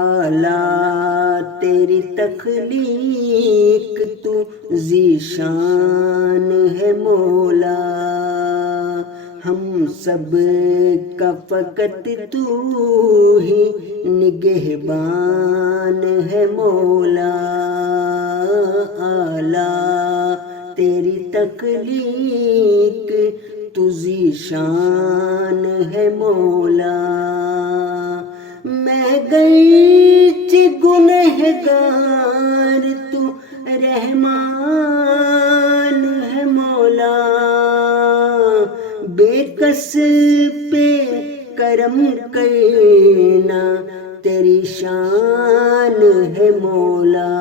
اعلیٰ تیری تخلیق تو ذیشان ہے مولا، ہم سب کا فقط تو ہی نگہبان ہے مولا، اعلیٰ تیری تخلیق تو ذیشان ہے مولا، میں گرچہ گنہگار تو رحمان ہے مولا، بے کس پہ کرم کرنا تیری شان ہے مولا،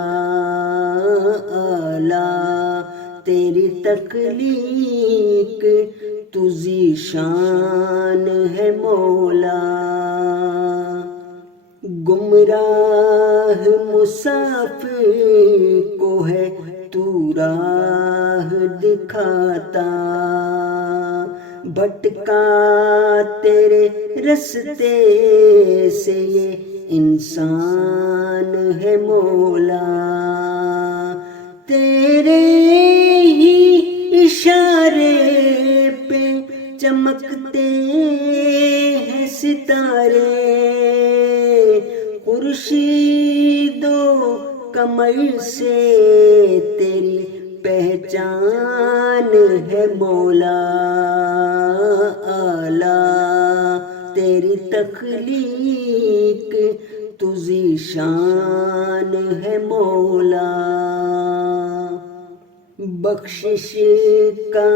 اعلیٰ تیری تخلیق تو ذیشان ہے مولا، گمراہ مسافر کو ہے تو راہ دکھاتا، بھٹکا تیرے رستے سے یہ انسان ہے مولا، تیرے ہی اشارے پہ چمکتے ہیں ستارے، خورشید و قمر سے تیری پہچان ہے مولا، اعلیٰ تیری تخلیق تو ذیشان ہے مولا، بخشش کا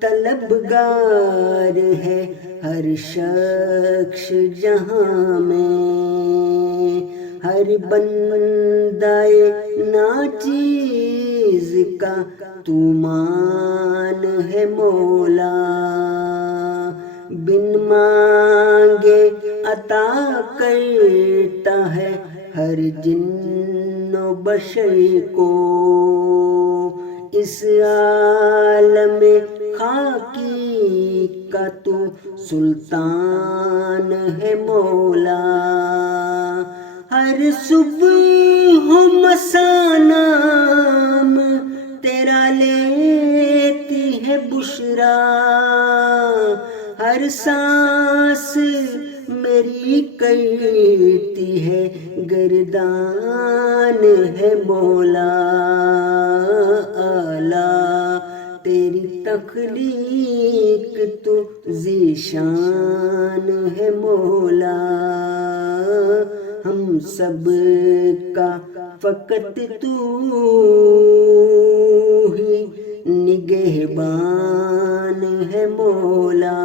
طلبگار ہے ہر شخص جہاں میں، ہر بندہ ناچیز کا تو مان ہے مولا، بن مانگے عطا کرتا ہے ہر جن و بشر کو، اس عالم خاکی کا تو سلطان ہے مولا، ہر صبح و مساء نام تیرا لیتی ہے بشرا، ہر سانس میری کرتی ہے گردان ہے مولا، اعلیٰ تیری تخلیق تو ذیشان ہے مولا، ہم سب کا فقط تو ہی نگہبان ہے مولا۔